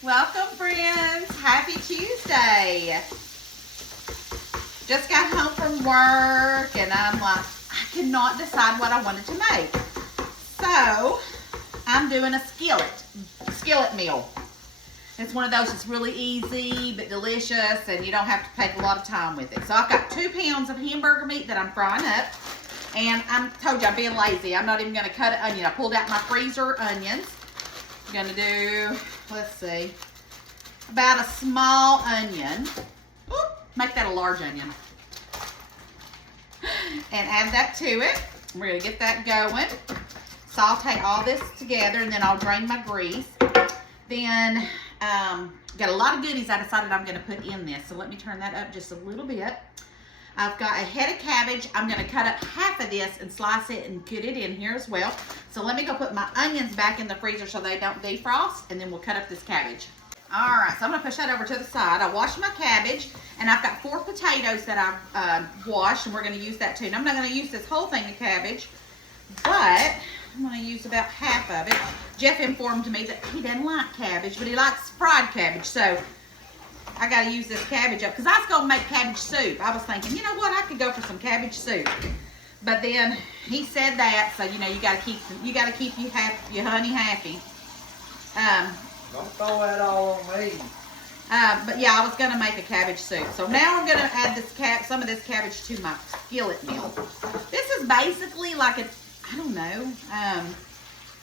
Welcome, friends. Happy Tuesday. Just got home from work and I'm like, I cannot decide what I wanted to make. So I'm doing a skillet meal. It's one of those that's really easy but delicious and you don't have to take a lot of time with it. So I've got 2 pounds of hamburger meat that I'm frying up. And I told you I'm being lazy. I'm not even going to cut an onion. I pulled out my freezer onions. I'm going to do, let's see, about a small onion. Oop, make that a large onion. And add that to it. We're going to get that going. Saute all this together and then I'll drain my grease. Then, got a lot of goodies I decided I'm going to put in this. So let me turn that up just a little bit. I've got a head of cabbage. I'm going to cut up half of this and slice it and put it in here as well. So let me go put my onions back in the freezer so they don't defrost, and then we'll cut up this cabbage. All right, so I'm going to push that over to the side. I washed my cabbage, and I've got 4 potatoes that I've washed, and we're going to use that too. And I'm not going to use this whole thing of cabbage, but I'm going to use about half of it. Jeff informed me that he doesn't like cabbage, but he likes fried cabbage, so I got to use this cabbage up because I was going to make cabbage soup. I was thinking, you know what, I could go for some cabbage soup. But then he said that, so you know you got to keep your honey happy. Don't throw that all on me. But yeah, I was going to make a cabbage soup. So now I'm going to add some of this cabbage to my skillet meal. This is basically like I don't know.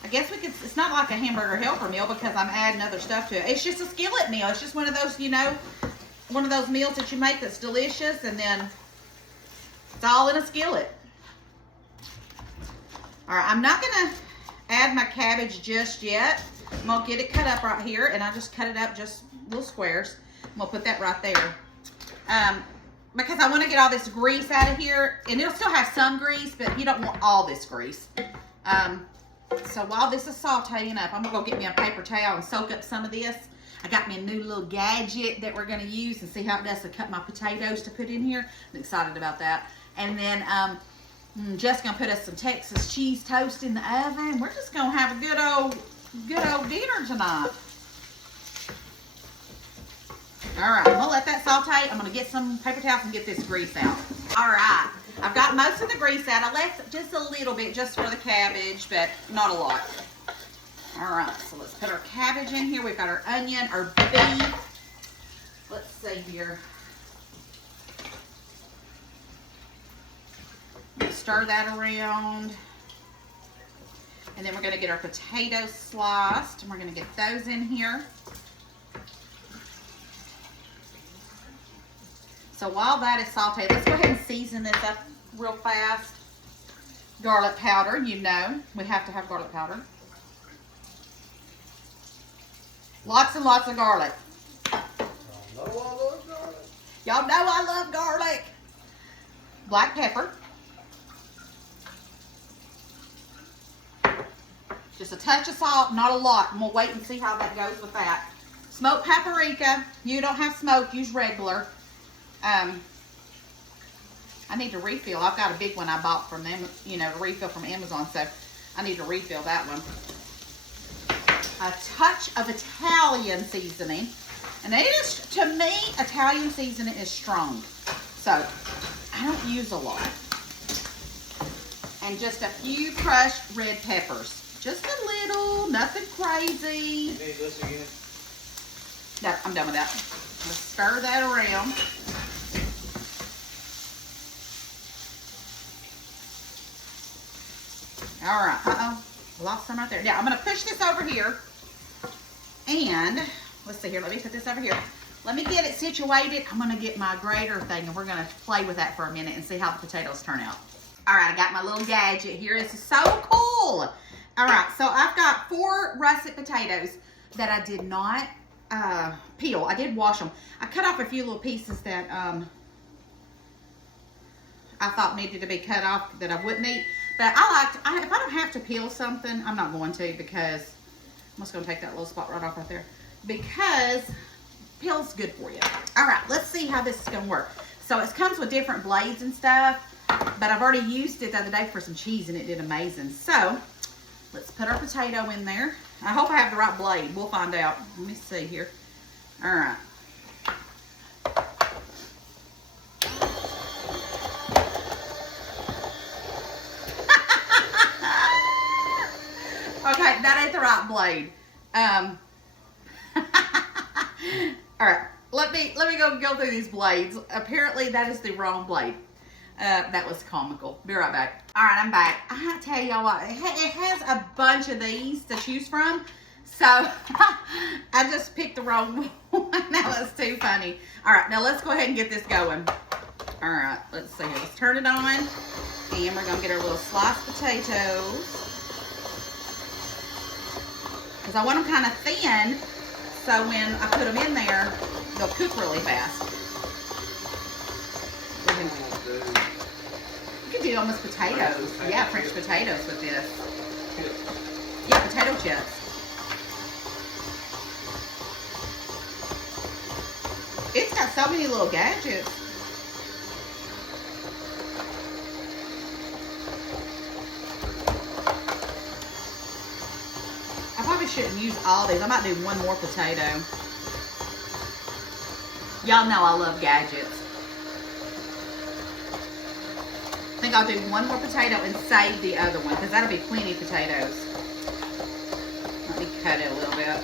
I guess it's not like a hamburger helper meal because I'm adding other stuff to it. It's just a skillet meal. It's just one of those, you know, one of those meals that you make that's delicious and then it's all in a skillet. All right, I'm not gonna add my cabbage just yet. I'm gonna get it cut up right here and I just cut it up just little squares. I'm gonna put that right there. Because I wanna get all this grease out of here and it'll still have some grease, but you don't want all this grease. So while this is sauteing up, I'm gonna go get me a paper towel and soak up some of this. I got me a new little gadget that we're gonna use and see how it does to cut my potatoes to put in here. I'm excited about that. And then just gonna put us some Texas cheese toast in the oven. We're just gonna have a good old dinner tonight. All right, I'm gonna let that saute. I'm gonna get some paper towels and get this grease out. All right. I've got most of the grease out. I left just a little bit just for the cabbage, but not a lot. All right, so let's put our cabbage in here. We've got our onion, our beef. Let's see here. Stir that around. And then we're gonna get our potatoes sliced, and we're gonna get those in here. So while that is sauteed, let's go ahead and season this up real fast. Garlic powder, you know, we have to have garlic powder. Lots and lots of garlic. Y'all know I love garlic. Y'all know I love garlic. Black pepper. Just a touch of salt, not a lot. I'm gonna wait and see how that goes with that. Smoked paprika. You don't have smoked, use regular. I need to refill. I've got a big one I bought from them, you know, to refill from Amazon, so I need to refill that one. A touch of Italian seasoning. And it is, to me, Italian seasoning is strong. So, I don't use a lot. And just a few crushed red peppers. Just a little, nothing crazy. You need this again? No, I'm done with that. Let's stir that around. All right, I lost some right there. Now, I'm gonna push this over here. And, let's see here, let me put this over here. Let me get it situated. I'm gonna get my grater thing and we're gonna play with that for a minute and see how the potatoes turn out. All right, I got my little gadget here. This is so cool. All right, so I've got 4 russet potatoes that I did not peel. I did wash them. I cut off a few little pieces that I thought needed to be cut off that I wouldn't eat. But if I don't have to peel something, I'm not going to because I'm just gonna take that little spot right off right there because peel's good for you. All right, let's see how this is gonna work. So it comes with different blades and stuff, but I've already used it the other day for some cheese and it did amazing. So Let's put our potato in there. I hope I have the right blade. We'll find out. Let me see here. All right. Okay, that ain't the right blade. All right, let me go through these blades. Apparently, that is the wrong blade. That was comical. Be right back. All right, I'm back. I tell y'all what, it has a bunch of these to choose from, so I just picked the wrong one. That was too funny. All right, now let's go ahead and get this going. All right, let's see here. Let's turn it on, and we're gonna get our little sliced potatoes. Because I want them kind of thin, so when I put them in there, they'll cook really fast. You can do almost potatoes. Yeah, French potatoes with this. Yeah, potato chips. It's got so many little gadgets. I probably shouldn't use all these. I might do one more potato. Y'all know I love gadgets. I think I'll do one more potato and save the other one because that'll be plenty of potatoes. Let me cut it a little bit.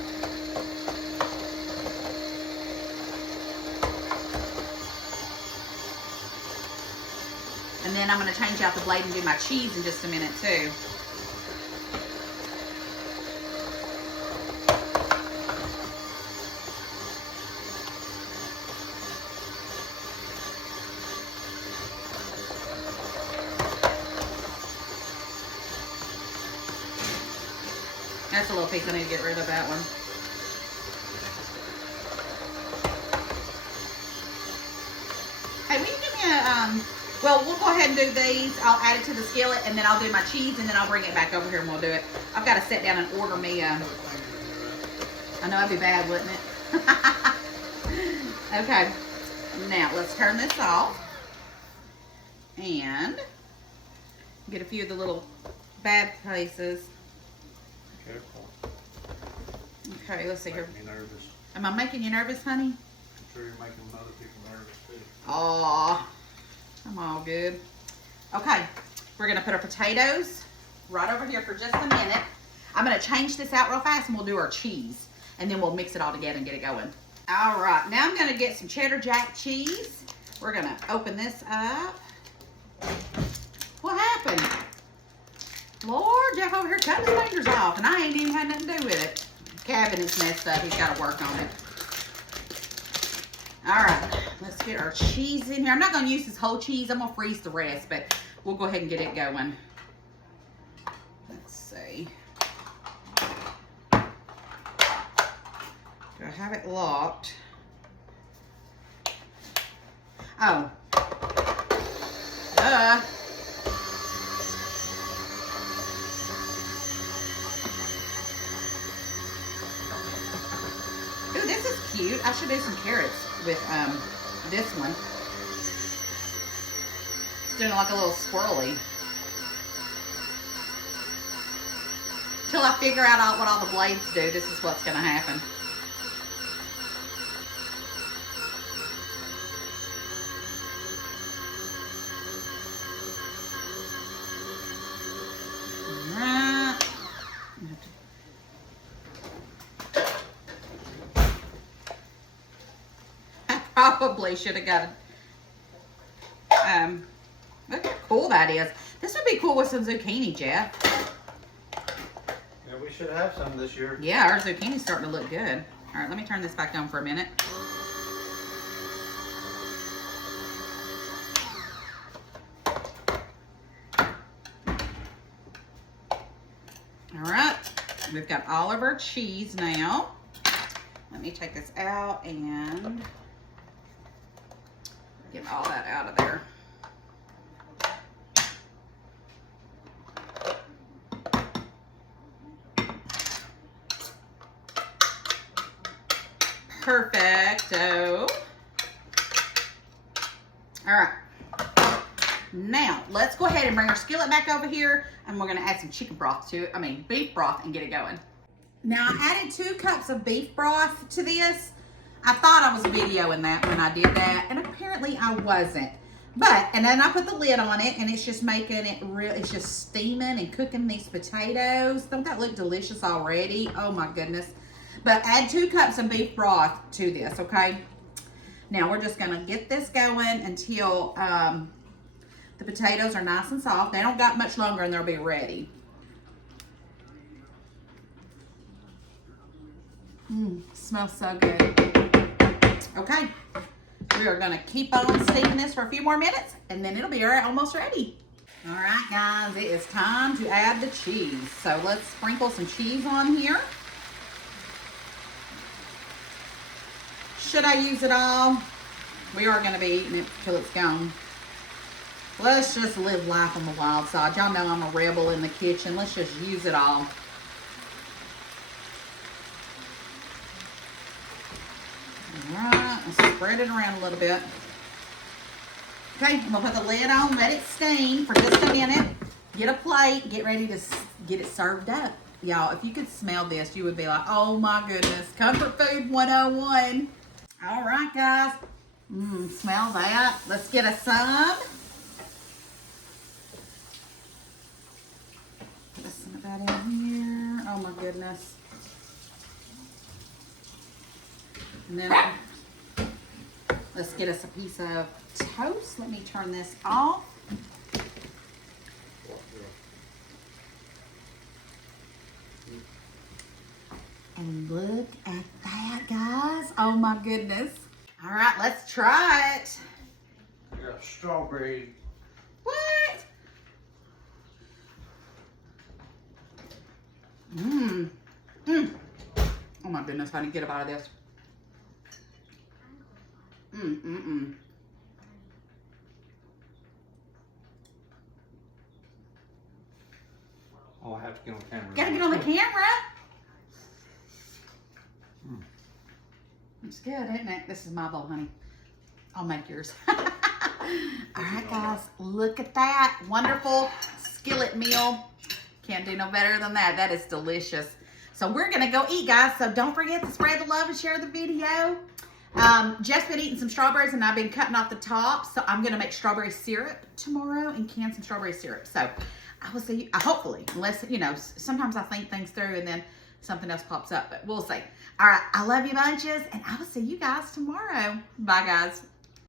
And then I'm going to change out the blade and do my cheese in just a minute too. That's a little piece. I need to get rid of that one. Hey, will you give me a, well, we'll go ahead and do these. I'll add it to the skillet, and then I'll do my cheese, and then I'll bring it back over here, and we'll do it. I've got to sit down and order me a, I know it'd be bad, wouldn't it? Okay. Now, let's turn this off. And get a few of the little bad places. Careful. Okay, let's see here. Making me nervous. Am I making you nervous, honey? I'm sure you're making other people nervous too. Aw, I'm all good. Okay, we're gonna put our potatoes right over here for just a minute. I'm gonna change this out real fast and we'll do our cheese. And then we'll mix it all together and get it going. All right, now I'm gonna get some cheddar jack cheese. We're gonna open this up. What happened? Lord, Jeff over here cutting his fingers off, and I ain't even had nothing to do with it. Cabinet's messed up. He's got to work on it. All right, let's get our cheese in here. I'm not going to use this whole cheese. I'm going to freeze the rest, but we'll go ahead and get it going. Let's see. Do I have it locked? Oh. Duh. Ooh, this is cute. I should do some carrots with this one. It's doing like a little swirly. Till I figure out what all the blades do, this is what's going to happen. Probably should have got look how cool that is. This would be cool with some zucchini, Jeff. Yeah, we should have some this year. Yeah, our zucchini's starting to look good. All right, let me turn this back on for a minute. All right, we've got all of our cheese now. Let me take this out and get all that out of there. Perfecto. All right. Now, let's go ahead and bring our skillet back over here, and we're gonna add some chicken broth to it, beef broth, and get it going. Now, I added 2 cups of beef broth to this. I thought I was videoing that when I did that, and apparently I wasn't. And then I put the lid on it, and it's just making it real, it's just steaming and cooking these potatoes. Don't that look delicious already? Oh my goodness. But add 2 cups of beef broth to this, okay? Now, we're just gonna get this going until the potatoes are nice and soft. They don't got much longer and they'll be ready. Smells so good. Okay, we are gonna keep on steaming this for a few more minutes and then it'll be almost ready. All right, guys, it is time to add the cheese. So let's sprinkle some cheese on here. Should I use it all? We are gonna be eating it till it's gone. Let's just live life on the wild side. Y'all know I'm a rebel in the kitchen. Let's just use it all. Alright, let's spread it around a little bit. Okay, I'm gonna put the lid on, let it steam for just a minute. Get a plate, get ready to get it served up. Y'all, if you could smell this, you would be like, oh my goodness, comfort food 101. Alright, guys. Smell that. Let's get us some. Put some of that in here. Oh my goodness. And then let's get us a piece of toast. Let me turn this off. And look at that, guys. Oh my goodness. All right, let's try it. I got strawberry. What? Oh my goodness, how do you get up out of this? Oh, I have to get on camera. Gotta get on the camera. It's good, isn't it? This is my bowl, honey. I'll make yours. All right, guys, look at that. Wonderful skillet meal. Can't do no better than that. That is delicious. So we're gonna go eat, guys. So don't forget to spread the love and share the video. Jeff's been eating some strawberries and I've been cutting off the top. So I'm gonna make strawberry syrup tomorrow and can some strawberry syrup. So I will see you, hopefully, unless, you know, sometimes I think things through and then something else pops up, but we'll see. All right, I love you bunches and I will see you guys tomorrow. Bye, guys.